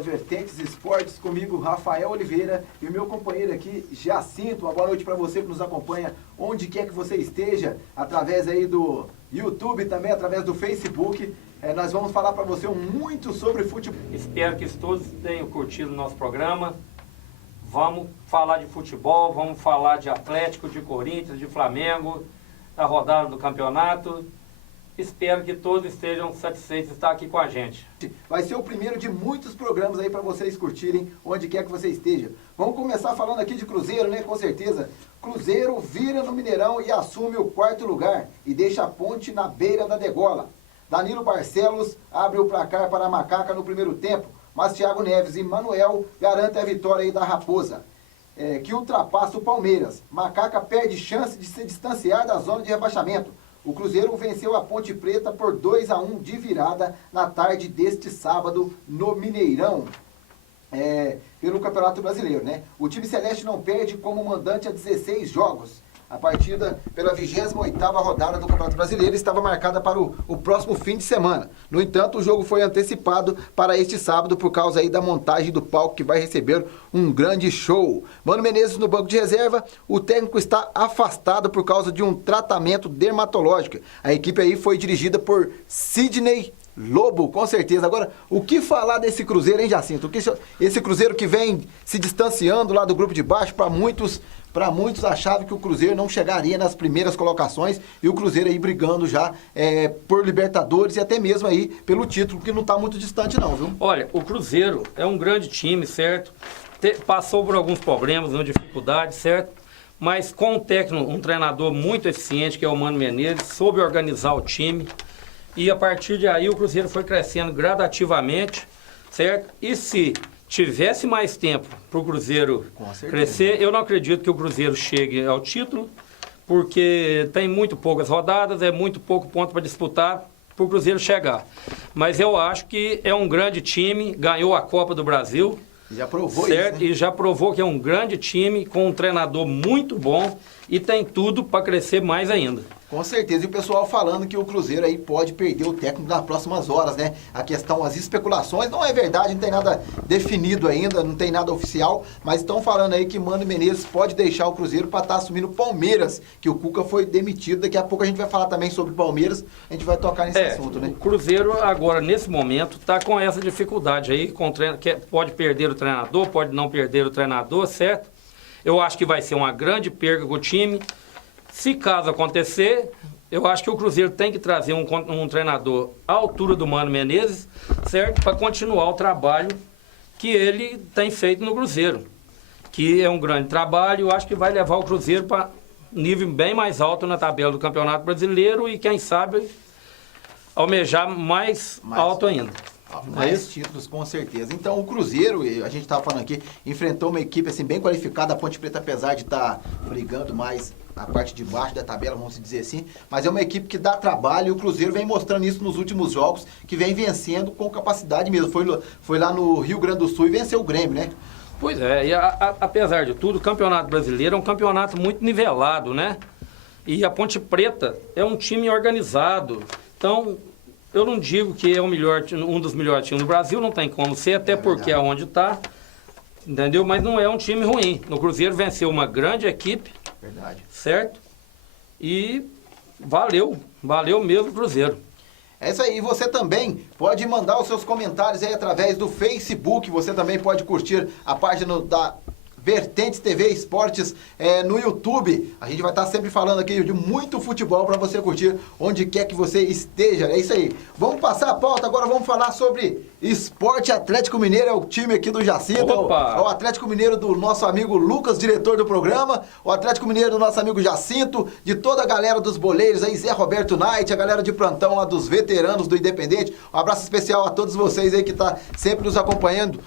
da Vertentes Esportes, comigo Rafael Oliveira e o meu companheiro aqui, Jacinto. Uma boa noite para você que nos acompanha onde quer que você esteja, através aí do YouTube, também através do Facebook. Nós vamos falar para você muito sobre futebol. Espero que todos tenham curtido o nosso programa. Vamos falar de futebol, vamos falar de Atlético, de Corinthians, de Flamengo, da rodada do campeonato. Espero que todos estejam satisfeitos de estar aqui com a gente. Vai ser o primeiro de muitos programas aí para vocês curtirem onde quer que você esteja. Vamos começar falando aqui de Cruzeiro, né? Com certeza. Cruzeiro vira no Mineirão e assume o 4º lugar e deixa a Ponte na beira da degola. Danilo Barcelos abre o placar para a Macaca no primeiro tempo, mas Thiago Neves e Manuel garantem a vitória aí da Raposa, que ultrapassa o Palmeiras. Macaca perde chance de se distanciar da zona de rebaixamento. O Cruzeiro venceu a Ponte Preta por 2-1 de virada na tarde deste sábado no Mineirão, pelo Campeonato Brasileiro, né? O time celeste não perde como mandante há 16 jogos. A partida pela 28ª rodada do Campeonato Brasileiro estava marcada para o próximo fim de semana. No entanto, o jogo foi antecipado para este sábado por causa aí da montagem do palco que vai receber um grande show. Mano Menezes no banco de reserva, o técnico está afastado por causa de um tratamento dermatológico. A equipe aí foi dirigida por Sidney Lobo, com certeza. Agora, o que falar desse Cruzeiro, hein, Jacinto? Esse Cruzeiro que vem se distanciando lá do grupo de baixo, para muitos achavam que o Cruzeiro não chegaria nas primeiras colocações e o Cruzeiro aí brigando já por Libertadores e até mesmo aí pelo título, que não está muito distante não, viu? Olha, o Cruzeiro é um grande time, certo? Passou por alguns problemas, uma dificuldade, certo? Mas com um treinador muito eficiente, que é o Mano Menezes, soube organizar o time. E a partir de aí o Cruzeiro foi crescendo gradativamente, certo? E se tivesse mais tempo para o Cruzeiro crescer, eu não acredito que o Cruzeiro chegue ao título, porque tem muito poucas rodadas, é muito pouco ponto para disputar para o Cruzeiro chegar. Mas eu acho que é um grande time, ganhou a Copa do Brasil. Já provou certo? Isso, né? E já provou que é um grande time, com um treinador muito bom e tem tudo para crescer mais ainda. Com certeza, e o pessoal falando que o Cruzeiro aí pode perder o técnico nas próximas horas, né? A questão, as especulações, não é verdade, não tem nada definido ainda, não tem nada oficial, mas estão falando aí que Mano Menezes pode deixar o Cruzeiro para estar assumindo o Palmeiras, que o Cuca foi demitido. Daqui a pouco a gente vai falar também sobre o Palmeiras, a gente vai tocar nesse assunto, né? O Cruzeiro agora, nesse momento, está com essa dificuldade aí, que pode perder o treinador, pode não perder o treinador, certo? Eu acho que vai ser uma grande perda com o time. Se caso acontecer, eu acho que o Cruzeiro tem que trazer um treinador à altura do Mano Menezes, certo? Para continuar o trabalho que ele tem feito no Cruzeiro, que é um grande trabalho. Eu acho que vai levar o Cruzeiro para nível bem mais alto na tabela do Campeonato Brasileiro e, quem sabe, almejar mais alto ainda. Mais títulos, com certeza. Então, o Cruzeiro, a gente estava falando aqui, enfrentou uma equipe assim, bem qualificada. A Ponte Preta, apesar de estar brigando mais a parte de baixo da tabela, vamos dizer assim, mas é uma equipe que dá trabalho e o Cruzeiro vem mostrando isso nos últimos jogos, que vem vencendo com capacidade mesmo. Foi lá no Rio Grande do Sul e venceu o Grêmio, né? Pois é, e apesar de tudo, o Campeonato Brasileiro é um campeonato muito nivelado, né? E a Ponte Preta é um time organizado. Então, eu não digo que é um dos melhores times do Brasil, não tem como ser, até porque é onde está, entendeu? Mas não é um time ruim. O Cruzeiro venceu uma grande equipe, verdade, certo? E valeu mesmo o Cruzeiro. É isso aí, e você também pode mandar os seus comentários aí através do Facebook, você também pode curtir a página da Vertentes TV Esportes no YouTube. A gente vai estar sempre falando aqui de muito futebol para você curtir onde quer que você esteja. É isso aí. Vamos passar a pauta, agora vamos falar sobre Esporte Atlético Mineiro. É o time aqui do Jacinto, é o Atlético Mineiro do nosso amigo Lucas, diretor do programa, o Atlético Mineiro do nosso amigo Jacinto, de toda a galera dos boleiros aí, Zé Roberto Knight, a galera de plantão lá dos veteranos do Independente. Um abraço especial a todos vocês aí que tá sempre nos acompanhando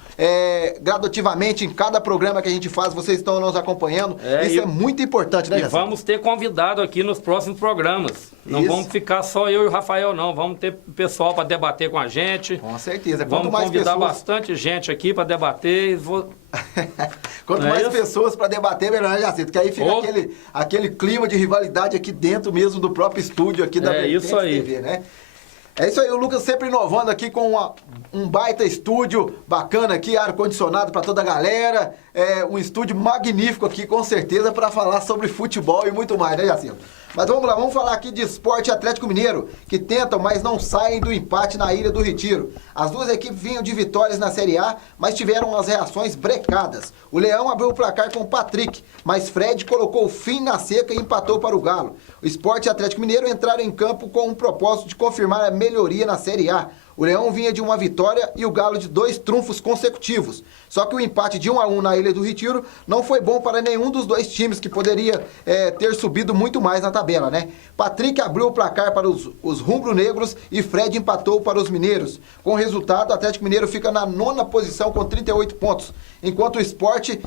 gradativamente em cada programa que a gente faz, vocês estão nos acompanhando. Isso é muito importante, né, Jacinto? E vamos ter convidado aqui nos próximos programas. Não vamos ficar só eu e o Rafael, não. Vamos ter pessoal para debater com a gente. Com certeza. Vamos convidar bastante gente aqui para debater. Quanto mais pessoas para debater, melhor, né, Jacinto? Que aí fica aquele clima de rivalidade aqui dentro mesmo do próprio estúdio aqui da Vertentes TV, né? É isso aí, o Lucas sempre inovando aqui com um baita estúdio bacana aqui, ar-condicionado para toda a galera. Um estúdio magnífico aqui, com certeza, para falar sobre futebol e muito mais, né, Jacinto? Mas vamos lá, vamos falar aqui de Sport e Atlético Mineiro, que tentam, mas não saem do empate na Ilha do Retiro. As duas equipes vinham de vitórias na Série A, mas tiveram as reações brecadas. O Leão abriu o placar com o Patrick, mas Fred colocou o fim na seca e empatou para o Galo. O Sport e Atlético Mineiro entraram em campo com o propósito de confirmar a melhoria na Série A. O Leão vinha de uma vitória e o Galo de 2 trunfos consecutivos. Só que o empate de 1-1 na Ilha do Retiro não foi bom para nenhum dos dois times, que poderia ter subido muito mais na tabela, né? Patrick abriu o placar para os rubro-negros e Fred empatou para os mineiros. Com o resultado, o Atlético Mineiro fica na 9ª posição com 38 pontos, enquanto o Sport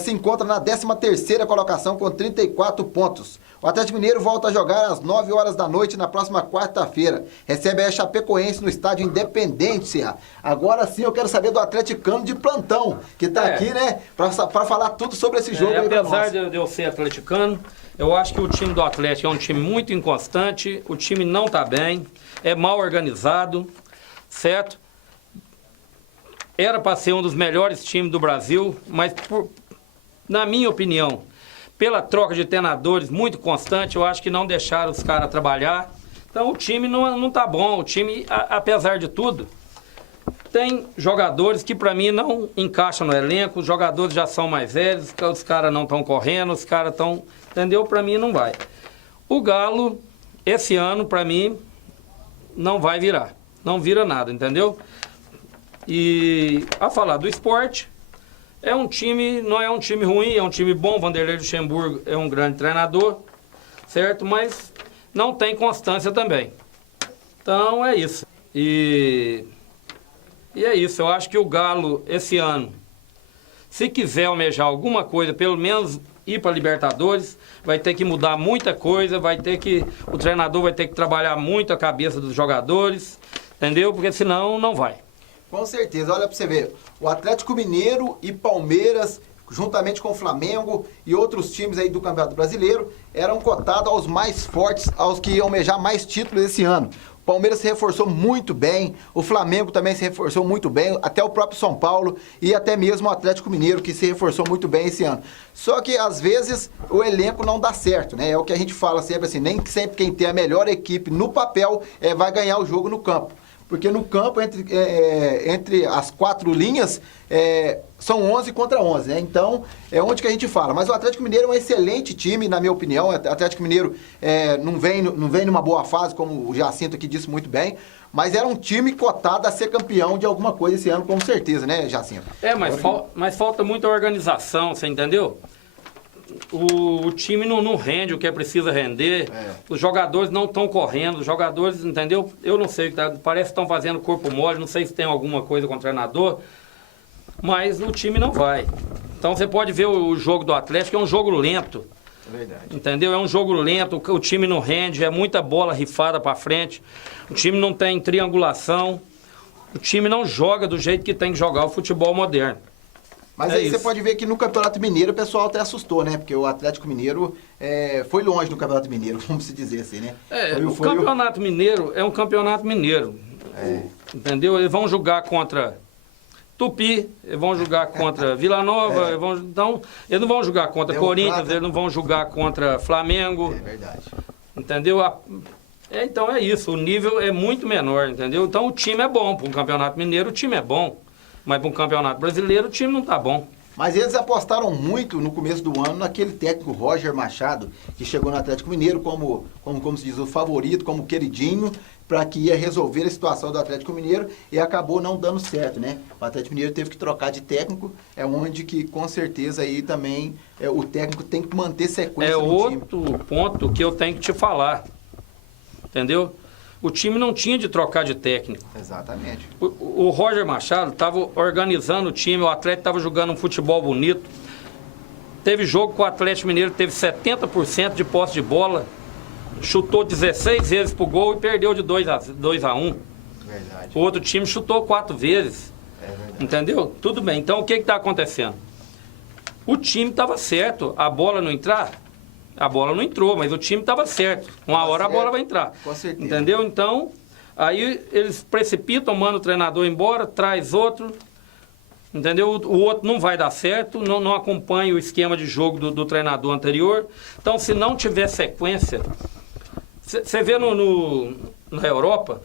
se encontra na 13ª colocação com 34 pontos. O Atlético Mineiro volta a jogar às 9 horas da noite na próxima quarta-feira. Recebe a Chapecoense no estádio Independência. Agora sim eu quero saber do atleticano de plantão, que está aqui, né, para falar tudo sobre esse jogo. Apesar de eu ser atleticano, eu acho que o time do Atlético é um time muito inconstante, o time não está bem, é mal organizado, certo? Era para ser um dos melhores times do Brasil, mas na minha opinião, pela troca de treinadores muito constante, eu acho que não deixaram os caras trabalhar. Então o time não tá bom. O time, apesar de tudo, tem jogadores que para mim não encaixam no elenco. Os jogadores já são mais velhos, os caras não estão correndo, os caras estão... Entendeu? Para mim não vai. O Galo, esse ano, para mim, não vai virar. Não vira nada, entendeu? E a falar do Sport... É um time, não é um time ruim, é um time bom. Vanderlei Luxemburgo é um grande treinador, certo? Mas não tem constância também. Então é isso. E é isso. Eu acho que o Galo, esse ano, se quiser almejar alguma coisa, pelo menos ir para a Libertadores, vai ter que mudar muita coisa, o treinador vai ter que trabalhar muito a cabeça dos jogadores, entendeu? Porque senão não vai. Com certeza, olha para você ver, o Atlético Mineiro e Palmeiras, juntamente com o Flamengo e outros times aí do Campeonato Brasileiro, eram cotados aos mais fortes, aos que iam almejar mais títulos esse ano. O Palmeiras se reforçou muito bem, o Flamengo também se reforçou muito bem, até o próprio São Paulo e até mesmo o Atlético Mineiro, que se reforçou muito bem esse ano. Só que, às vezes, o elenco não dá certo, né? É o que a gente fala sempre assim, nem sempre quem tem a melhor equipe no papel vai ganhar o jogo no campo. Porque no campo, entre as 4 linhas, são 11 contra 11, né? Então, é onde que a gente fala. Mas o Atlético Mineiro é um excelente time, na minha opinião. O Atlético Mineiro não vem numa boa fase, como o Jacinto aqui disse muito bem. Mas era um time cotado a ser campeão de alguma coisa esse ano, com certeza, né, Jacinto? Mas falta muita organização, você entendeu? O time não rende o que precisa render, os jogadores não estão correndo, os jogadores, entendeu? Eu não sei, parece que estão fazendo corpo mole, não sei se tem alguma coisa com o treinador, mas o time não vai. Então você pode ver o jogo do Atlético, é um jogo lento. Verdade. Entendeu? É um jogo lento, o time não rende, é muita bola rifada para frente, o time não tem triangulação, o time não joga do jeito que tem que jogar o futebol moderno. Mas aí você pode ver que no Campeonato Mineiro o pessoal até assustou, né? Porque o Atlético Mineiro foi longe no Campeonato Mineiro, vamos se dizer assim, né? O Campeonato Mineiro é um Campeonato Mineiro. Entendeu? Eles vão jogar contra Tupi, eles vão jogar contra Vila Nova, então eles não vão jogar contra Corinthians, eles não vão jogar contra Flamengo. É verdade. Entendeu? Então é isso, o nível é muito menor, entendeu? Então o time é bom, para um Campeonato Mineiro o time é bom. Mas para um Campeonato Brasileiro o time não está bom. Mas eles apostaram muito no começo do ano naquele técnico Roger Machado, que chegou no Atlético Mineiro como se diz, o favorito, como queridinho, para que ia resolver a situação do Atlético Mineiro e acabou não dando certo, né? O Atlético Mineiro teve que trocar de técnico, onde que com certeza aí também o técnico tem que manter sequência no time. É outro ponto que eu tenho que te falar, entendeu? O time não tinha de trocar de técnico. Exatamente. O Roger Machado estava organizando o time, o Atlético estava jogando um futebol bonito. Teve jogo com o Atlético Mineiro, teve 70% de posse de bola, chutou 16 vezes pro gol e perdeu de 2-1. Verdade. O outro time chutou 4 vezes. Entendeu? Tudo bem. Então o que está acontecendo? O time estava certo, a bola não entrar... A bola não entrou, mas o time estava certo. Uma hora a bola vai entrar. Com certeza. Entendeu? Então, Aí eles precipitam, mandam o treinador embora, traz outro, entendeu? O outro não vai dar certo, não acompanha o esquema de jogo do treinador anterior. Então, se não tiver sequência, você vê na Europa,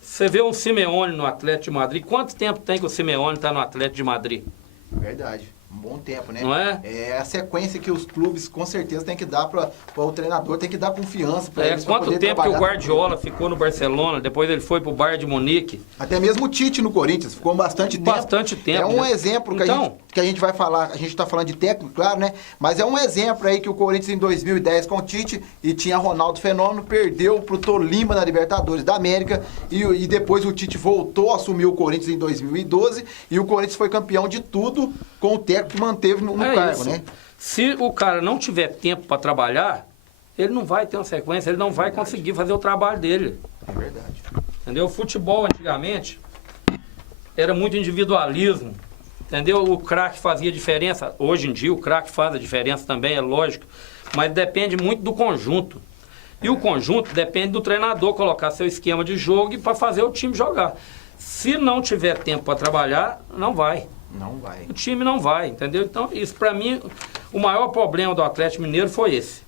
você vê um Simeone no Atlético de Madrid. Quanto tempo tem que o Simeone está no Atlético de Madrid? Verdade. Um bom tempo, né? Não é? É a sequência que os clubes com certeza tem que dar para o treinador, tem que dar confiança para eles. Quanto tempo que o Guardiola ficou no Barcelona, depois ele foi pro Bayern de Munique? Até mesmo o Tite no Corinthians, ficou bastante tempo. Bastante tempo. É um né? exemplo que, então, que a gente vai falar, a gente está falando de técnico, claro, né? Mas é um exemplo aí que o Corinthians em 2010 com o Tite e tinha Ronaldo Fenômeno, perdeu pro Tolima na Libertadores da América e depois o Tite voltou a assumir o Corinthians em 2012 e o Corinthians foi campeão de tudo com o técnico que manteve no cargo, isso. né? Se o cara não tiver tempo para trabalhar, ele não vai ter uma sequência, ele não vai conseguir fazer o trabalho dele. É verdade. Entendeu? O futebol antigamente era muito individualismo. Entendeu? O craque fazia diferença. Hoje em dia o craque faz a diferença também, é lógico. Mas depende muito do conjunto. E o conjunto depende do treinador colocar seu esquema de jogo e para fazer o time jogar. Se não tiver tempo para trabalhar, não vai. Não vai. O time não vai, entendeu? Então, isso para mim, o maior problema do Atlético Mineiro foi esse.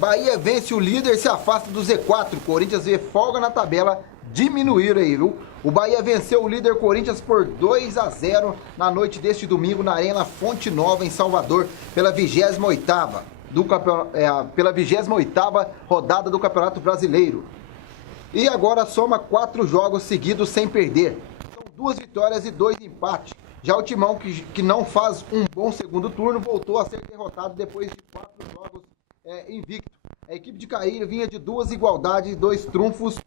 Bahia vence o líder e se afasta do Z4. Corinthians vê folga na tabela diminuir aí, viu? O Bahia venceu o líder Corinthians por 2-0 na noite deste domingo na Arena Fonte Nova, em Salvador, pela 28ª rodada do Campeonato Brasileiro. E agora soma 4 jogos seguidos sem perder. São 2 vitórias e 2 empates. Já o Timão, que não faz um bom segundo turno, voltou a ser derrotado depois de 4 jogos invicto. A equipe de Caíra vinha de 2 igualdades e 2 trunfos.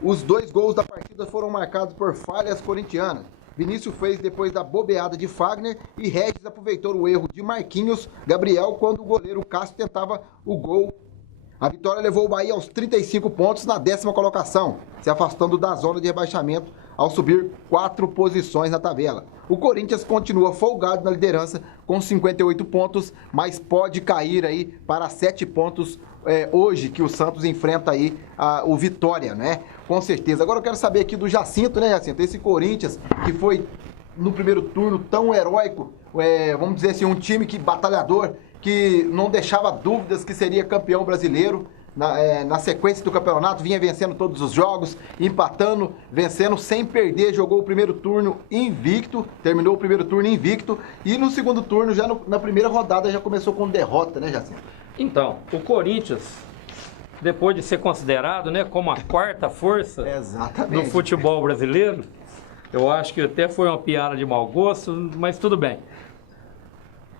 Os 2 gols da partida foram marcados por falhas corintianas. Vinícius fez depois da bobeada de Fagner e Regis aproveitou o erro de Marquinhos Gabriel quando o goleiro Cássio tentava o gol. A vitória levou o Bahia aos 35 pontos na 10ª colocação, se afastando da zona de rebaixamento ao subir 4 posições na tabela. O Corinthians continua folgado na liderança com 58 pontos, mas pode cair aí para 7 pontos hoje que o Santos enfrenta aí o Vitória, né? Com certeza. Agora eu quero saber aqui do Jacinto, né, Jacinto? Esse Corinthians que foi no primeiro turno tão heróico, vamos dizer assim, um time que batalhador, que não deixava dúvidas que seria campeão brasileiro. Na sequência do campeonato, vinha vencendo todos os jogos, empatando, vencendo sem perder, jogou o primeiro turno invicto, terminou o primeiro turno invicto, e no segundo turno, já na primeira rodada, já começou com derrota, né, Jacinto? Então, o Corinthians, depois de ser considerado, né, como a 4ª força do futebol brasileiro, eu acho que até foi uma piada de mau gosto, mas tudo bem.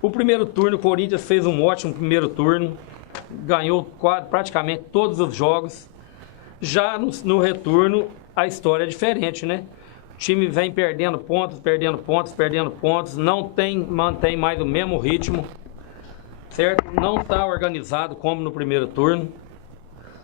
O primeiro turno, o Corinthians fez um ótimo primeiro turno, ganhou praticamente todos os jogos. Já no retorno, a história é diferente, né? O time vem perdendo pontos, não mantém mais o mesmo ritmo, certo? Não está organizado como no primeiro turno.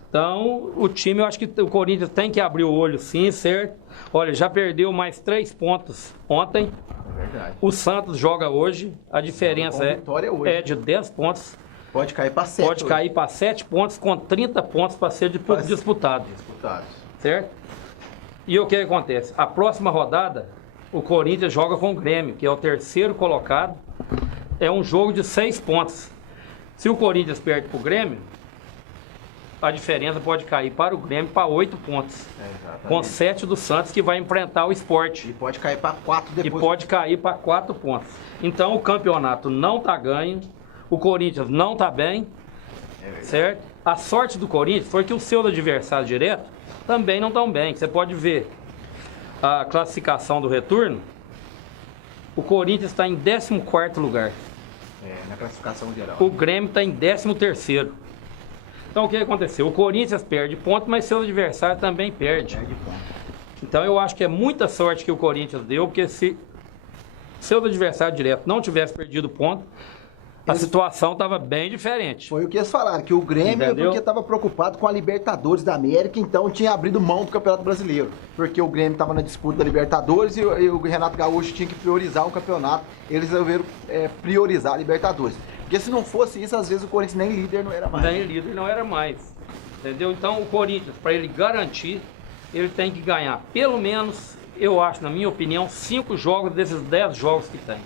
Então, o time, eu acho que o Corinthians tem que abrir o olho sim, certo? Olha, já perdeu mais 3 pontos ontem. É verdade. O Santos joga hoje, a diferença é de 10 pontos. Pode cair para 7. Pode cair para 7 pontos com 30 pontos para ser disputado. Certo? E o que acontece? A próxima rodada, o Corinthians joga com o Grêmio, que é o 3º colocado. É um jogo de 6 pontos. Se o Corinthians perde para o Grêmio, a diferença pode cair para o Grêmio para 8 pontos. Com 7 do Santos, que vai enfrentar o Sport. E pode cair para 4 depois. E pode cair para 4 pontos. Então o campeonato não está ganho. O Corinthians não está bem, certo? A sorte do Corinthians foi que os seus adversários diretos também não estão bem. Você pode ver a classificação do retorno. O Corinthians está em 14º lugar. Na classificação geral. O Grêmio está em 13º. Então o que aconteceu? O Corinthians perde ponto, mas seus adversários também perdem. Então eu acho que é muita sorte que o Corinthians deu, porque se seus adversários diretos não tivessem perdido ponto, a situação estava bem diferente. Foi o que eles falaram, que o Grêmio é porque estava preocupado com a Libertadores da América, então tinha abrido mão do Campeonato Brasileiro. Porque o Grêmio estava na disputa da Libertadores e o Renato Gaúcho tinha que priorizar o campeonato. Eles resolveram priorizar a Libertadores. Porque se não fosse isso, às vezes o Corinthians nem líder não era mais. Nem líder não era mais. entendeu? Então o Corinthians, para ele garantir, ele tem que ganhar pelo menos, eu acho, na minha opinião, 5 jogos desses 10 jogos que tem.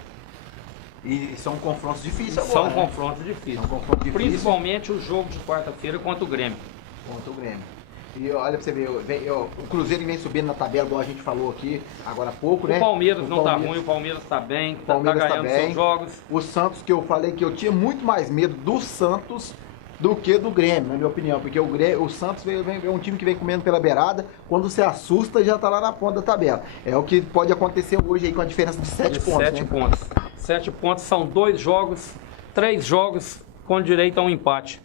E são confrontos difíceis agora, São né? confrontos difíceis. São confrontos difíceis. Principalmente o jogo de quarta-feira contra o Grêmio. Contra o Grêmio. E olha pra você ver, o Cruzeiro vem subindo na tabela, igual a gente falou aqui agora há pouco, né? O Palmeiras O não tá Palmeiras- ruim, o Palmeiras tá bem, o Palmeiras tá tá ganhando bem. seus jogos. O Santos, que eu falei que eu tinha muito mais medo do Santos do que do Grêmio, na minha opinião. Porque o Santos é um time que vem comendo pela beirada, quando se assusta já tá lá na ponta da tabela. É o que pode acontecer hoje aí com a diferença de 7 De pontos, 7 né? pontos. 7 pontos são 2 jogos, 3 jogos com direito a um empate.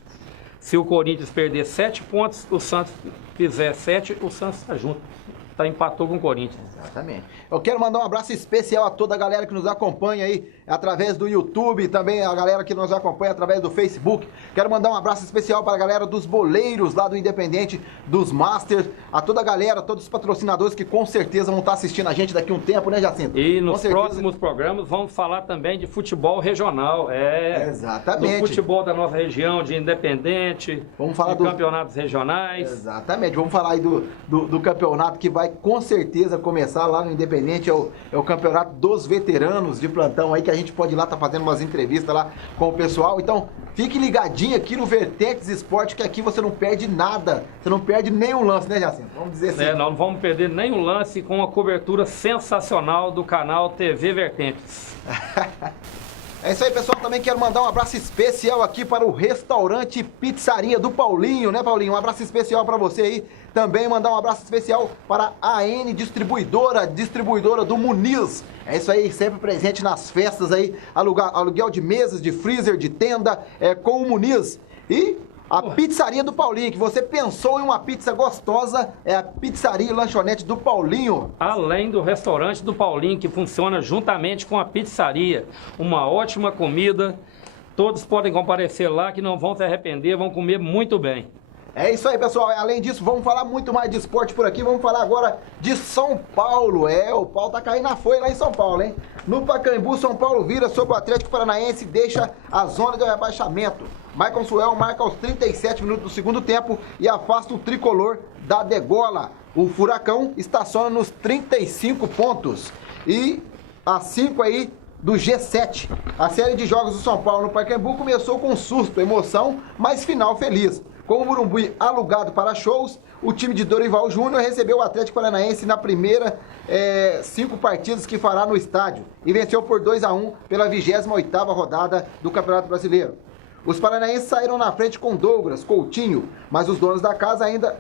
Se o Corinthians perder 7 pontos, o Santos fizer 7, o Santos tá junto. Empatou com o Corinthians. Exatamente. Eu quero mandar um abraço especial a toda a galera que nos acompanha aí através do YouTube, também a galera que nos acompanha através do Facebook. Quero mandar um abraço especial para a galera dos boleiros lá do Independente, dos Masters, a toda a galera, todos os patrocinadores que com certeza vão estar assistindo a gente daqui a um tempo, né, Jacinto? E Com nos certeza. próximos programas vamos falar também de futebol regional. Exatamente. Do futebol da nossa região, de Independente, Vamos falar de do- campeonatos regionais. Exatamente, vamos falar aí do campeonato que vai com certeza começar lá no Independente, é o campeonato dos veteranos de plantão aí, que a gente pode ir lá, tá fazendo umas entrevistas lá com o pessoal. Então, fique ligadinho aqui no Vertex Esporte, que aqui você não perde nada, você não perde nenhum lance, né, Jacinto? Vamos dizer assim. Nós não vamos perder nenhum lance com a cobertura sensacional do canal TV Vertentes. É isso aí, pessoal. Também quero mandar um abraço especial aqui para o restaurante Pizzaria do Paulinho, né, Paulinho? Um abraço especial para você aí. Também mandar um abraço especial para a AN Distribuidora, distribuidora do Muniz. É isso aí, sempre presente nas festas aí, aluguel de mesas, de freezer, de tenda, com o Muniz. E a Pizzaria do Paulinho, que você pensou em uma pizza gostosa, é a Pizzaria e Lanchonete do Paulinho. Além do restaurante do Paulinho, que funciona juntamente com a pizzaria. Uma ótima comida. Todos podem comparecer lá, que não vão se arrepender, vão comer muito bem. É isso aí, pessoal. Além disso, vamos falar muito mais de esporte por aqui. Vamos falar agora de São Paulo. O pau tá caindo na folha lá em São Paulo, hein? No Pacaembu, São Paulo vira sobre o Atlético Paranaense e deixa a zona de rebaixamento. Maicon Suel marca aos 37 minutos do segundo tempo e afasta o tricolor da degola. O Furacão estaciona nos 35 pontos. E a 5 aí do G7. A série de jogos do São Paulo no Pacaembu começou com susto, emoção, mas final feliz. Com o Morumbi alugado para shows, o time de Dorival Júnior recebeu o Atlético Paranaense na primeira 5 partidas que fará no estádio e venceu por 2-1 pela 28ª rodada do Campeonato Brasileiro. Os paranaenses saíram na frente com Douglas, Coutinho, mas os donos da casa ainda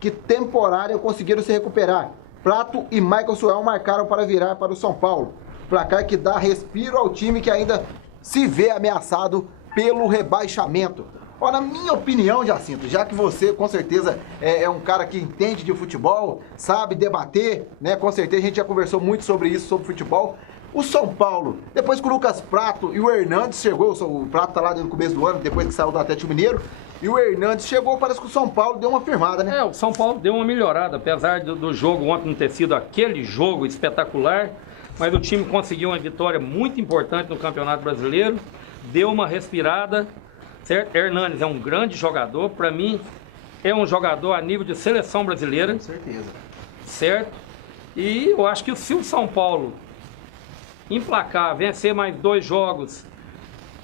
que temporário conseguiram se recuperar. Prato e Michael Suel marcaram para virar para o São Paulo. Placar que dá respiro ao time que ainda se vê ameaçado pelo rebaixamento. Ó, na minha opinião, Jacinto, já que você com certeza é um cara que entende de futebol, sabe debater, né? Com certeza a gente já conversou muito sobre isso, sobre futebol. O São Paulo, depois que o Lucas Prato e o Hernandes chegou, o Prato tá lá no começo do ano, depois que saiu do Atlético Mineiro, e o Hernandes chegou, parece que o São Paulo deu uma firmada, né? O São Paulo deu uma melhorada, apesar do jogo ontem não ter sido aquele jogo espetacular, mas o time conseguiu uma vitória muito importante no Campeonato Brasileiro, deu uma respirada, certo? Hernandes é um grande jogador, para mim é um jogador a nível de seleção brasileira, Com certeza. certo? E eu acho que se o São Paulo emplacar, vencer mais 2 jogos,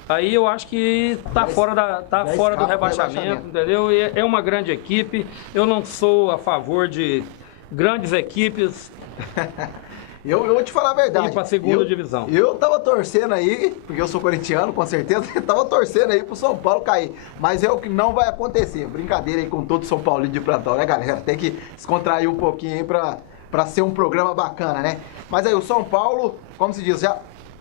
aí eu acho que tá fora do rebaixamento, entendeu? E é uma grande equipe. Eu não sou a favor de grandes equipes. Eu vou te falar a verdade. Ir pra segunda divisão. Eu tava torcendo aí, porque eu sou corintiano, com certeza, eu tava torcendo aí pro São Paulo cair. Mas é o que não vai acontecer. Brincadeira aí com todo São Paulino de plantão, né, galera? Tem que descontrair um pouquinho aí pra ser um programa bacana, né? Mas aí o São Paulo, como se diz,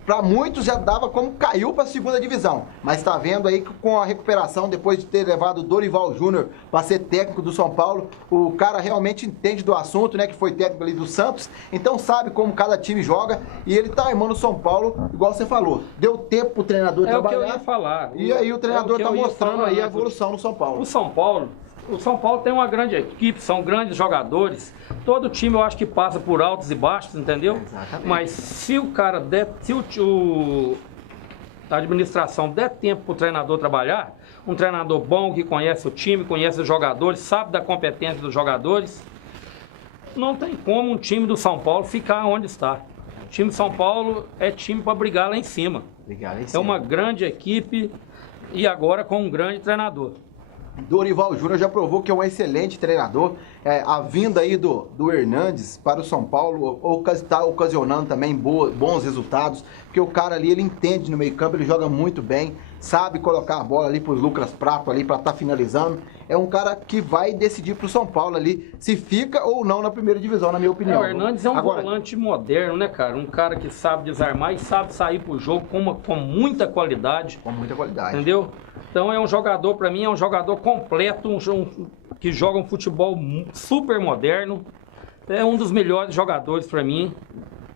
para muitos já dava como caiu para a segunda divisão. Mas está vendo aí que com a recuperação, depois de ter levado o Dorival Júnior para ser técnico do São Paulo, o cara realmente entende do assunto, né? Que foi técnico ali do Santos, então sabe como cada time joga e ele tá armando o São Paulo, igual você falou. Deu tempo pro treinador trabalhar. É o que eu ia falar. E aí o treinador tá mostrando aí a né? evolução no São Paulo. O São Paulo tem uma grande equipe, são grandes jogadores. Todo time eu acho que passa por altos e baixos, entendeu? Exatamente. Mas se o cara der, a administração der tempo pro treinador trabalhar, um treinador bom que conhece o time, conhece os jogadores, sabe da competência dos jogadores. Não tem como um time do São Paulo ficar onde está. O time do São Paulo é time para brigar lá em cima. É uma grande equipe e agora com um grande treinador. Dorival Júnior já provou que é um excelente treinador. A vinda aí do Hernandes para o São Paulo está ocasionando também bons resultados, porque o cara ali, ele entende no meio campo, ele joga muito bem, sabe colocar a bola ali para o Lucas Prato ali para estar finalizando. É um cara que vai decidir para o São Paulo ali se fica ou não na primeira divisão, na minha opinião. O Hernandes é um volante moderno, né, cara? Um cara que sabe desarmar e sabe sair pro jogo com muita qualidade. Com muita qualidade. Entendeu? Então é um jogador, para mim, é um jogador completo, que joga um futebol super moderno. É um dos melhores jogadores, para mim,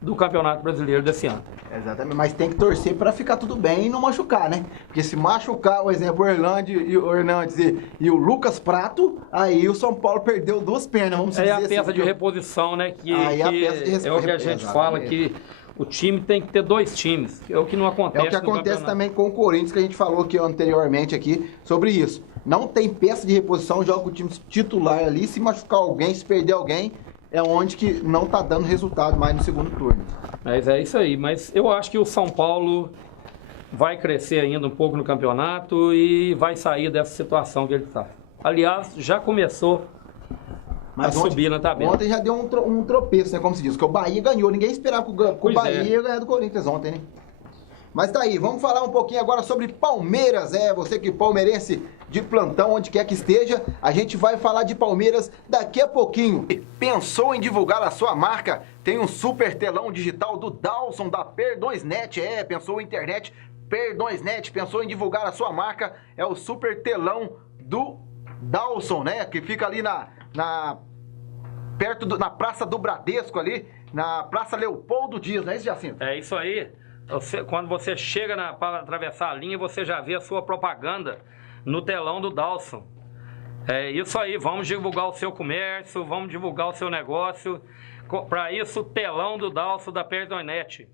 do Campeonato Brasileiro desse ano. Exatamente, mas tem que torcer para ficar tudo bem e não machucar, né? Porque se machucar, por exemplo, o Hernandes e o Lucas Prato, aí o São Paulo perdeu duas pernas, vamos dizer assim. É a peça de reposição, né? É o que a gente exatamente. fala, que o time tem que ter dois times, que é o que não acontece. É o que acontece também com o Corinthians, que a gente falou aqui anteriormente aqui sobre isso. Não tem peça de reposição, joga o time titular ali, se machucar alguém, se perder alguém, é onde que não tá dando resultado mais no segundo turno. Mas é isso aí, mas eu acho que o São Paulo vai crescer ainda um pouco no campeonato e vai sair dessa situação que ele está. Aliás, já começou a subir na tabela. Ontem já deu um tropeço, né, como se diz, que o Bahia ganhou, ninguém esperava que o Bahia ia ganhar do Corinthians ontem, né? Mas tá aí, vamos falar um pouquinho agora sobre Palmeiras, você que é palmeirense de plantão, onde quer que esteja, a gente vai falar de Palmeiras daqui a pouquinho. Pensou em divulgar a sua marca? Tem um super telão digital do Dawson, da Perdões.net, pensou em internet, Perdões.net, pensou em divulgar a sua marca, é o super telão do Dawson, né, que fica ali na Praça do Bradesco ali, na Praça Leopoldo Dias, não é isso, Jacinto? É isso aí. Quando você chega para atravessar a linha, você já vê a sua propaganda no telão do Dawson. É isso aí, vamos divulgar o seu comércio, vamos divulgar o seu negócio. Para isso, telão do Dawson da Perdões.net.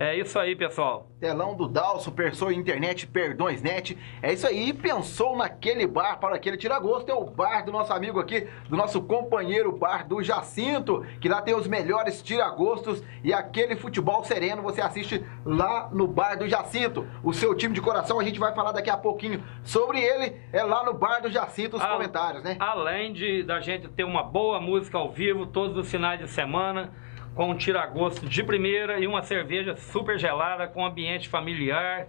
É isso aí, pessoal. Telão do Dawson, pensou em internet, Perdões.net. É isso aí, pensou naquele bar para aquele tira-gosto. É o bar do nosso amigo aqui, do nosso companheiro bar do Jacinto, que lá tem os melhores tira-gostos e aquele futebol sereno você assiste lá no bar do Jacinto. O seu time de coração, a gente vai falar daqui a pouquinho sobre ele, é lá no bar do Jacinto, os comentários, né? Além da gente ter uma boa música ao vivo todos os finais de semana, com um tira-gosto de primeira e uma cerveja super gelada, com ambiente familiar,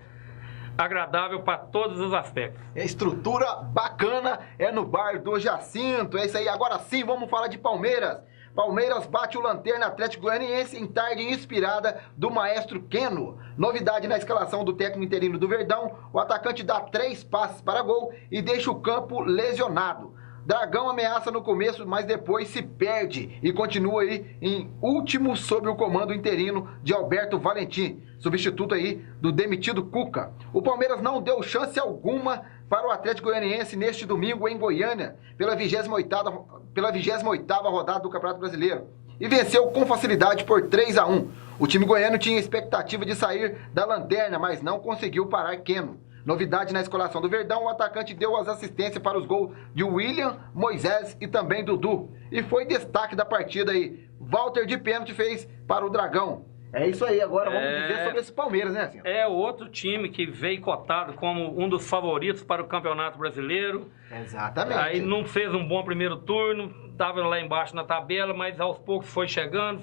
agradável para todos os aspectos. Estrutura bacana, é no bar do Jacinto, é isso aí. Agora sim, vamos falar de Palmeiras. Palmeiras bate o Lanterna Atlético Goianiense em tarde inspirada do maestro Keno. Novidade na escalação do técnico interino do Verdão, o atacante dá 3 passes para gol e deixa o campo lesionado. Dragão ameaça no começo, mas depois se perde e continua aí em último sob o comando interino de Alberto Valentim, substituto aí do demitido Cuca. O Palmeiras não deu chance alguma para o Atlético Goianiense neste domingo em Goiânia, pela 28ª rodada do Campeonato Brasileiro, e venceu com facilidade por 3-1. O time goiano tinha expectativa de sair da lanterna, mas não conseguiu parar Keno. Novidade na escalação do Verdão, o atacante deu as assistências para os gols de William, Moisés e também Dudu. E foi destaque da partida aí. Walter de pênalti fez para o Dragão. É isso aí, agora vamos dizer sobre esse Palmeiras, né, Assim? É outro time que veio cotado como um dos favoritos para o Campeonato Brasileiro. Exatamente. Aí não fez um bom primeiro turno, estava lá embaixo na tabela, mas aos poucos foi chegando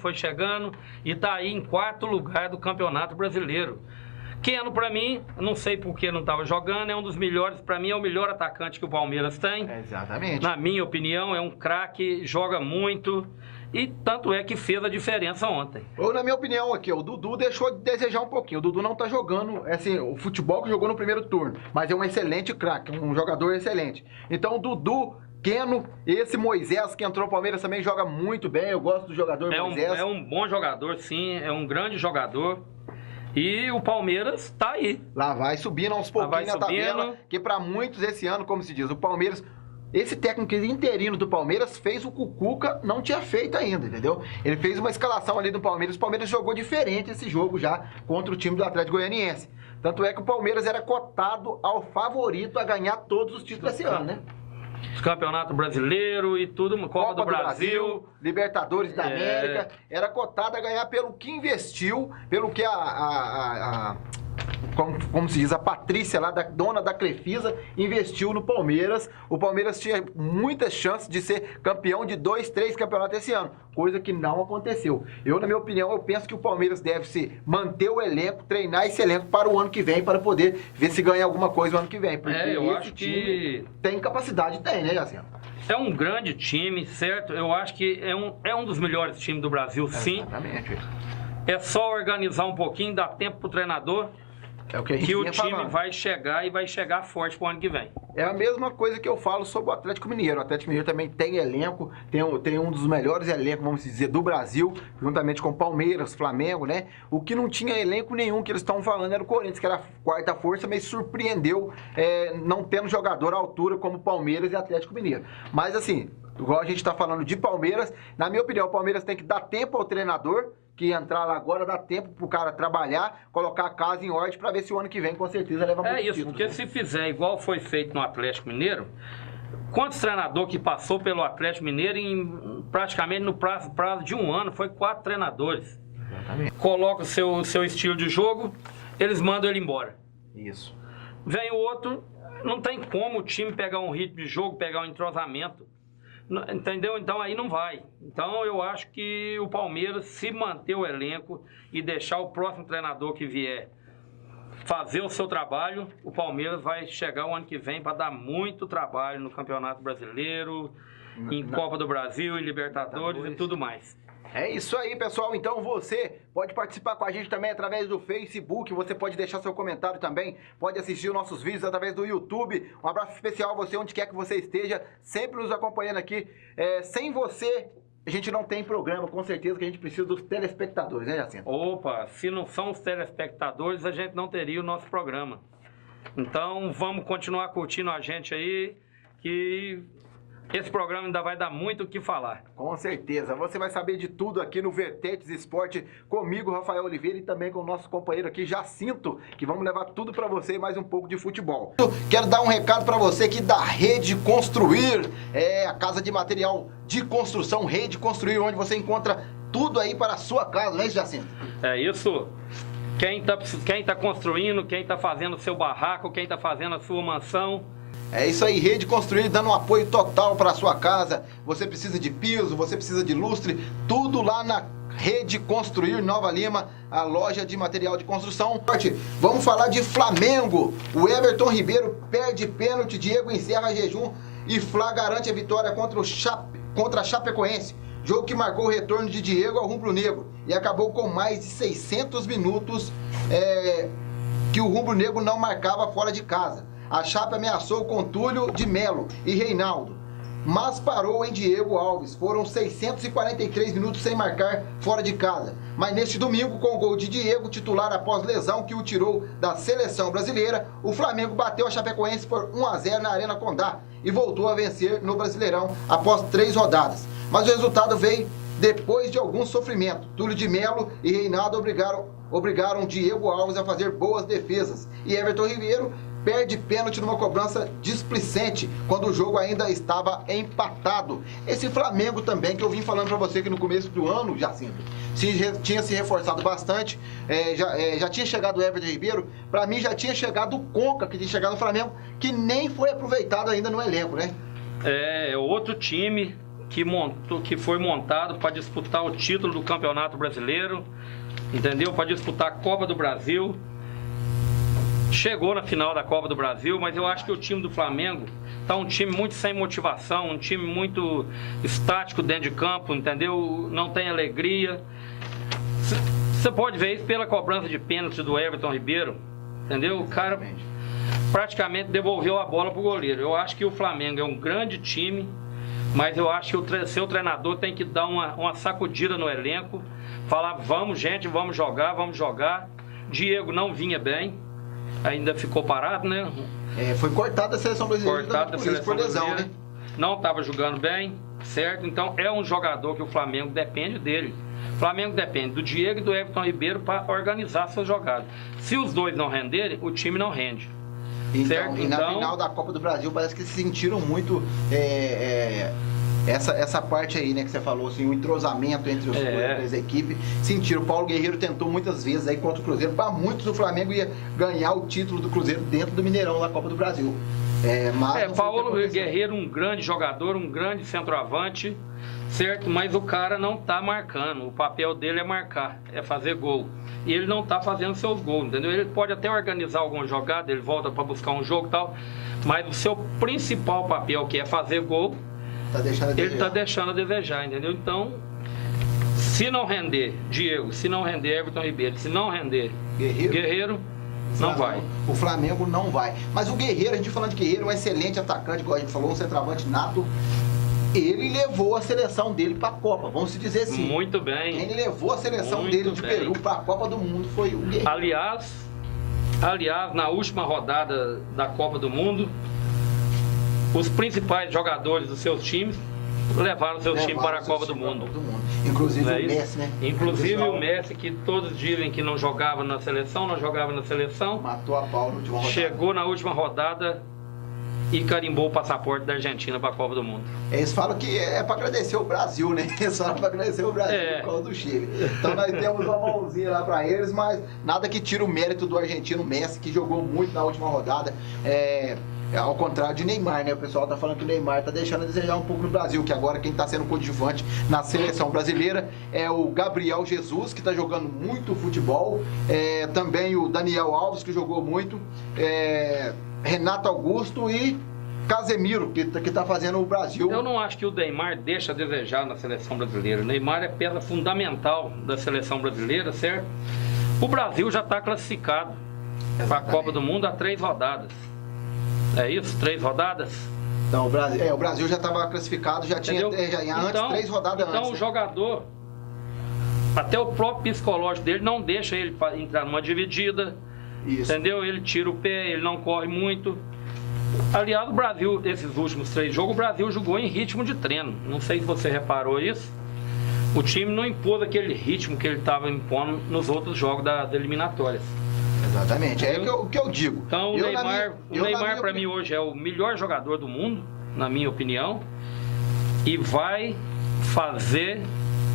e está aí em 4º lugar do Campeonato Brasileiro. Keno, para mim, não sei por que não estava jogando, é um dos melhores, para mim é o melhor atacante que o Palmeiras tem. Exatamente. Na minha opinião, é um craque, joga muito e tanto é que fez a diferença ontem. Ou na minha opinião aqui, o Dudu deixou de desejar um pouquinho. O Dudu não está jogando assim, o futebol que jogou no primeiro turno, mas é um excelente craque, um jogador excelente. Então o Dudu, Keno, esse Moisés que entrou no Palmeiras também joga muito bem, eu gosto do jogador Moisés. É um bom jogador, sim, é um grande jogador. E o Palmeiras está aí. Lá vai subindo aos pouquinhos na tabela, que para muitos esse ano, como se diz, o Palmeiras, esse técnico interino do Palmeiras fez o que o Cuca não tinha feito ainda, entendeu? Ele fez uma escalação ali do Palmeiras, o Palmeiras jogou diferente esse jogo já contra o time do Atlético Goianiense. Tanto é que o Palmeiras era cotado ao favorito a ganhar todos os títulos esse ano, né? Campeonato Brasileiro e tudo, Copa do Brasil. Libertadores da América. Era cotado a ganhar pelo que investiu, pelo que como se diz, a Patrícia lá, dona da Crefisa, investiu no Palmeiras. O Palmeiras tinha muitas chances de ser campeão de 2, 3 campeonatos esse ano, coisa que não aconteceu. Eu, na minha opinião, eu penso que o Palmeiras deve se manter o elenco, treinar esse elenco para o ano que vem, para poder ver se ganha alguma coisa no ano que vem. Porque eu acho que tem capacidade, tem, né, Jacinto? É um grande time, certo? Eu acho que é um dos melhores times do Brasil, sim. Exatamente. É só organizar um pouquinho, dar tempo pro treinador. É o que a gente que o vinha time falando. vai chegar e vai chegar forte pro ano que vem. É a mesma coisa que eu falo sobre o Atlético Mineiro. O Atlético Mineiro também tem elenco, tem um dos melhores elencos, vamos dizer, do Brasil, juntamente com Palmeiras, Flamengo, né? O que não tinha elenco nenhum que eles estão falando era o Corinthians, que era a quarta força, mas surpreendeu não tendo jogador à altura como Palmeiras e Atlético Mineiro. Mas assim, igual a gente está falando de Palmeiras, na minha opinião, o Palmeiras tem que dar tempo ao treinador, que entrar lá agora, dá tempo pro cara trabalhar, colocar a casa em ordem pra ver se o ano que vem, com certeza, leva muito isso, título, porque né? se fizer igual foi feito no Atlético Mineiro, quantos treinadores que passou pelo Atlético Mineiro praticamente no prazo de um ano, foi 4 treinadores. Exatamente. Coloca o seu estilo de jogo, eles mandam ele embora. Isso. Vem o outro, não tem como o time pegar um ritmo de jogo, pegar um entrosamento. Entendeu? Então aí não vai. Então eu acho que o Palmeiras, se manter o elenco e deixar o próximo treinador que vier fazer o seu trabalho, o Palmeiras vai chegar o ano que vem para dar muito trabalho no Campeonato Brasileiro, em Copa do Brasil, em Libertadores e tudo mais. É isso aí, pessoal. Então você pode participar com a gente também através do Facebook. Você pode deixar seu comentário também. Pode assistir os nossos vídeos através do YouTube. Um abraço especial a você, onde quer que você esteja. Sempre nos acompanhando aqui. Sem você, a gente não tem programa. Com certeza que a gente precisa dos telespectadores, né, Jacinto? Opa, se não são os telespectadores, a gente não teria o nosso programa. Então vamos continuar curtindo a gente aí, que esse programa ainda vai dar muito o que falar. Com certeza. Você vai saber de tudo aqui no Vertentes Esporte, comigo, Rafael Oliveira, e também com o nosso companheiro aqui, Jacinto, que vamos levar tudo pra você e mais um pouco de futebol. Quero dar um recado pra você aqui da Rede Construir, a casa de material de construção, Rede Construir, onde você encontra tudo aí para a sua casa, não é isso, Jacinto? É isso. Quem tá construindo, quem tá fazendo o seu barraco, quem tá fazendo a sua mansão, é isso aí, Rede Construir dando um apoio total para a sua casa. Você precisa de piso, você precisa de lustre, tudo lá na Rede Construir Nova Lima, a loja de material de construção. Vamos falar de Flamengo. O Everton Ribeiro perde pênalti, Diego encerra jejum e Fla garante a vitória contra a Chapecoense. Jogo que marcou o retorno de Diego ao rubro-negro e acabou com mais de 600 minutos que o rubro-negro não marcava fora de casa. A Chape ameaçou com Túlio de Melo e Reinaldo, mas parou em Diego Alves. Foram 643 minutos sem marcar fora de casa. Mas neste domingo, com o gol de Diego, titular após lesão que o tirou da seleção brasileira, o Flamengo bateu a Chapecoense por 1-0 na Arena Condá e voltou a vencer no Brasileirão após 3 rodadas. Mas o resultado veio depois de algum sofrimento. Túlio de Melo e Reinaldo obrigaram Diego Alves a fazer boas defesas. E Everton Ribeiro perde pênalti numa cobrança displicente, quando o jogo ainda estava empatado. Esse Flamengo também, que eu vim falando pra você que no começo do ano, Jacinto, tinha se reforçado bastante, já tinha chegado o Everton Ribeiro, pra mim já tinha chegado o Conca, que tinha chegado no Flamengo, que nem foi aproveitado ainda no elenco, né? É outro time que foi montado para disputar o título do Campeonato Brasileiro, entendeu? Para disputar a Copa do Brasil. Chegou na final da Copa do Brasil, mas eu acho que o time do Flamengo tá um time muito sem motivação, um time muito estático dentro de campo, entendeu? Não tem alegria. Você pode ver isso pela cobrança de pênalti do Everton Ribeiro, entendeu? O cara praticamente devolveu a bola pro goleiro. Eu acho que o Flamengo é um grande time, mas eu acho que o seu treinador tem que dar uma sacudida no elenco, falar, vamos gente, vamos jogar. Diego não vinha bem, ainda ficou parado, né? Foi cortado da seleção brasileira. Cortado da seleção brasileira. Não estava jogando bem. certo? Então é um jogador que o Flamengo depende dele. O Flamengo depende do Diego e do Everton Ribeiro para organizar suas jogadas. Se os dois não renderem, o time não rende. Então, certo? e na final da Copa do Brasil parece que se sentiram muito essa parte aí, né, que você falou, assim, o entrosamento entre os dois da equipe. Sentiram. O Paulo Guerreiro tentou muitas vezes aí contra o Cruzeiro. Para muitos, o Flamengo ia ganhar o título do Cruzeiro dentro do Mineirão da Copa do Brasil. Paulo Guerreiro, um grande jogador, um grande centroavante, certo? Mas o cara não tá marcando. O papel dele é marcar, é fazer gol. E ele não tá fazendo seus gols, entendeu? Ele pode até organizar alguma jogada, ele volta para buscar um jogo e tal, mas o seu principal papel, que é fazer gol, ele tá deixando a desejar, entendeu? Então, se não render Diego, se não render Everton Ribeiro, se não render Guerreiro, não vai. O Flamengo não vai. Mas o Guerreiro, a gente falando de Guerreiro, um excelente atacante, igual a gente falou, um centroavante nato. Ele levou a seleção dele para a Copa, vamos se dizer assim. Muito bem. Quem levou a seleção dele de Peru para a Copa do Mundo foi o Guerreiro. Aliás, na última rodada da Copa do Mundo, os principais jogadores dos seus times levaram seus times para a Copa do Mundo. Inclusive o Messi, né? Inclusive o Messi, que todos dizem que não jogava na seleção, matou a pau na última rodada. Chegou na última rodada e carimbou o passaporte da Argentina para a Copa do Mundo. Eles falam que é para agradecer o Brasil, né? Eles falam para agradecer o Brasil por causa do Chile. Então nós temos uma mãozinha lá para eles, mas nada que tire o mérito do argentino Messi, que jogou muito na última rodada. Ao contrário de Neymar, né? O pessoal tá falando que o Neymar tá deixando a desejar um pouco no Brasil, que agora quem tá sendo coadjuvante na seleção brasileira é o Gabriel Jesus, que tá jogando muito futebol, também o Daniel Alves, que jogou muito, Renato Augusto e Casemiro, que tá fazendo o Brasil. Eu não acho que o Neymar deixa a desejar na seleção brasileira. O Neymar é peça fundamental da seleção brasileira, certo? O Brasil já está classificado para a Copa do Mundo há 3 rodadas. É isso? 3 rodadas? Então, o Brasil já estava classificado, já tinha antes, 3 rodadas antes. Então, o jogador, até o próprio psicológico dele não deixa ele entrar numa dividida. Isso. Entendeu? Ele tira o pé, ele não corre muito. Aliás, o Brasil, esses últimos 3 jogos, o Brasil jogou em ritmo de treino. Não sei se você reparou isso. O time não impôs aquele ritmo que ele estava impondo nos outros jogos das eliminatórias. Exatamente, o que eu digo. Então o Neymar para mim hoje é o melhor jogador do mundo, na minha opinião, e vai fazer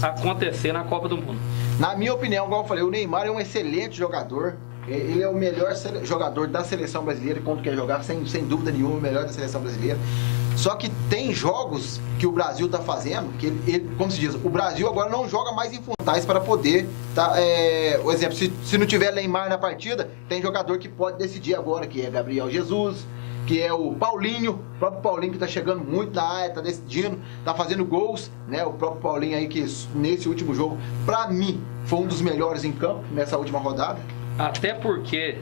acontecer na Copa do Mundo. Na minha opinião, igual eu falei, o Neymar é um excelente jogador. Ele é o melhor jogador da seleção brasileira, quando quer jogar, sem dúvida nenhuma, o melhor da seleção brasileira. Só que tem jogos que o Brasil está fazendo, que ele, como se diz, o Brasil agora não joga mais em fundamentais para poder, por exemplo, se não tiver Neymar na partida, tem jogador que pode decidir agora, que é Gabriel Jesus, que é o Paulinho, o próprio Paulinho que está chegando muito na área, está decidindo, está fazendo gols, né? O próprio Paulinho aí que nesse último jogo, para mim, foi um dos melhores em campo nessa última rodada. Até porque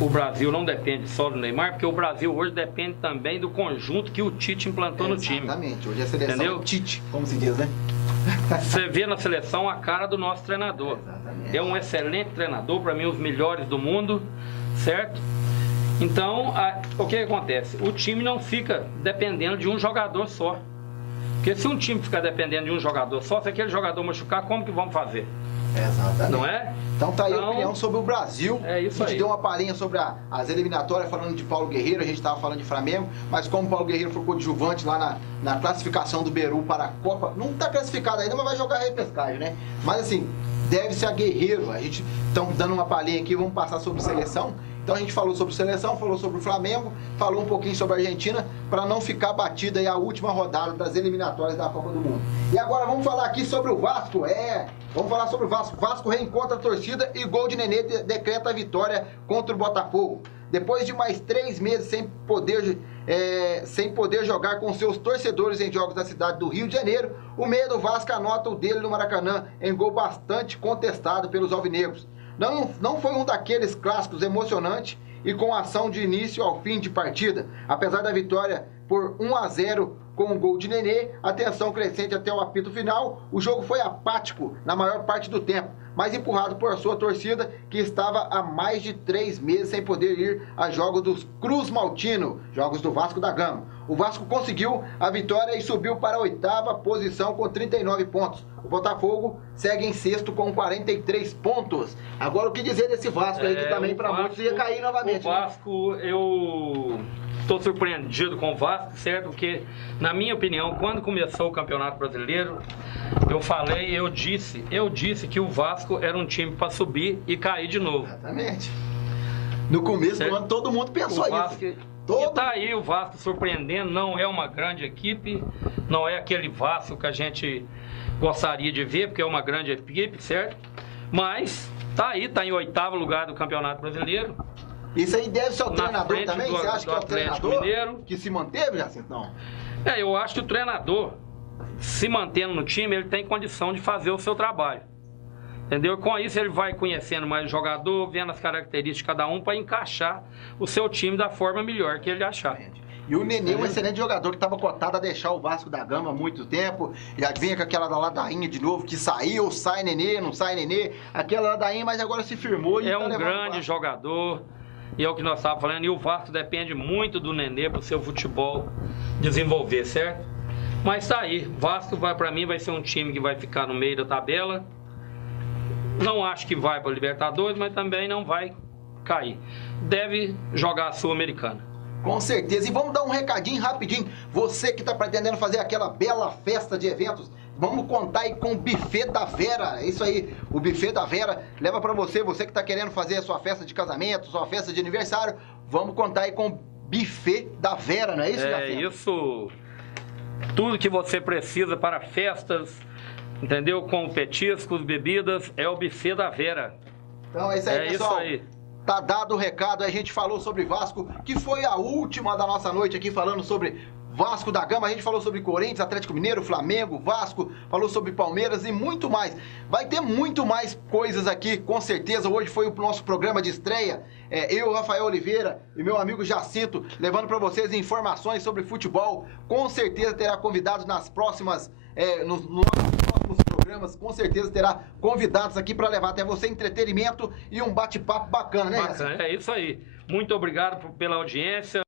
o Brasil não depende só do Neymar, porque o Brasil hoje depende também do conjunto que o Tite implantou no time. Exatamente, hoje a seleção é Tite, como se diz, né? Você vê na seleção a cara do nosso treinador. Exatamente. É um excelente treinador, para mim, os melhores do mundo, certo? Então, o que acontece? O time não fica dependendo de um jogador só. Porque se um time ficar dependendo de um jogador só, se aquele jogador machucar, como que vamos fazer? Exatamente. Não é? Então tá aí a opinião sobre o Brasil. É isso aí. A gente deu uma palhinha sobre as eliminatórias, falando de Paulo Guerreiro, a gente estava falando de Flamengo, mas como o Paulo Guerreiro foi coadjuvante lá na classificação do Peru para a Copa, não está classificado ainda, mas vai jogar a repescagem, né? Mas assim, deve ser a Guerreiro. A gente está dando uma palhinha aqui, vamos passar sobre seleção. Então a gente falou sobre seleção, falou sobre o Flamengo, falou um pouquinho sobre a Argentina, para não ficar batida aí a última rodada das eliminatórias da Copa do Mundo. E agora vamos falar aqui sobre o Vasco. Vamos falar sobre o Vasco. Vasco reencontra a torcida e gol de Nenê decreta a vitória contra o Botafogo. Depois de mais 3 meses sem poder jogar com seus torcedores em jogos da cidade do Rio de Janeiro, o meia do Vasco anota o dele no Maracanã em gol bastante contestado pelos alvinegros. Não foi um daqueles clássicos emocionantes e com ação de início ao fim de partida. Apesar da vitória por 1-0 com um gol de Nenê, a tensão crescente até o apito final, o jogo foi apático na maior parte do tempo. mas empurrado por sua torcida, que estava há mais de 3 meses sem poder ir a jogos dos Cruz Maltino, jogos do Vasco da Gama. O Vasco conseguiu a vitória e subiu para a 8ª posição com 39 pontos. O Botafogo segue em 6º com 43 pontos. Agora, o que dizer desse Vasco aí, que também para muitos ia cair novamente, o Vasco, né? Eu estou surpreendido com o Vasco, certo? Porque, na minha opinião, quando começou o Campeonato Brasileiro, eu disse que o Vasco era um time para subir e cair de novo. Exatamente. No começo do ano, todo mundo pensou isso. E tá aí o Vasco surpreendendo, não é uma grande equipe, não é aquele Vasco que a gente gostaria de ver, porque é uma grande equipe, certo? Mas tá aí, tá em 8º lugar do Campeonato Brasileiro. Isso aí deve ser o treinador também? Você acha que é o treinador Mineiro que se manteve, Jacinto? Não. Eu acho que o treinador, se mantendo no time, ele tem condição de fazer o seu trabalho. Entendeu? Com isso ele vai conhecendo mais o jogador, vendo as características de cada um para encaixar o seu time da forma melhor que ele achar. E o Nenê é um excelente jogador que estava cotado a deixar o Vasco da Gama há muito tempo. Já vinha com aquela ladainha de novo, que saiu, sai Nenê, não sai Nenê. Aquela ladainha, mas agora se firmou. E é um grande jogador. E é o que nós estávamos falando. E o Vasco depende muito do Nenê para o seu futebol desenvolver, certo? Mas tá aí. Vasco, para mim, vai ser um time que vai ficar no meio da tabela. Não acho que vai para a Libertadores, mas também não vai cair. Deve jogar a Sul-Americana. Com certeza. E vamos dar um recadinho rapidinho. Você que está pretendendo fazer aquela bela festa de eventos, vamos contar aí com o Buffet da Vera. É isso aí, o Buffet da Vera leva para você que está querendo fazer a sua festa de casamento, sua festa de aniversário. Vamos contar aí com o Buffet da Vera, não é isso, Jacinto? É isso. Tudo que você precisa para festas, entendeu? Com petiscos, bebidas, é o Buffet da Vera. Então é isso aí, pessoal. Isso aí. Tá dado o recado, a gente falou sobre Vasco, que foi a última da nossa noite aqui falando sobre Vasco da Gama. A gente falou sobre Corinthians, Atlético Mineiro, Flamengo, Vasco, falou sobre Palmeiras e muito mais. Vai ter muito mais coisas aqui, com certeza. Hoje foi o nosso programa de estreia. Eu, Rafael Oliveira e meu amigo Jacinto, levando para vocês informações sobre futebol. Com certeza terá convidados nas próximas, nos próximos programas. Com certeza terá convidados aqui para levar até você entretenimento e um bate-papo bacana, né, Jacinto? É isso aí. Muito obrigado pela audiência.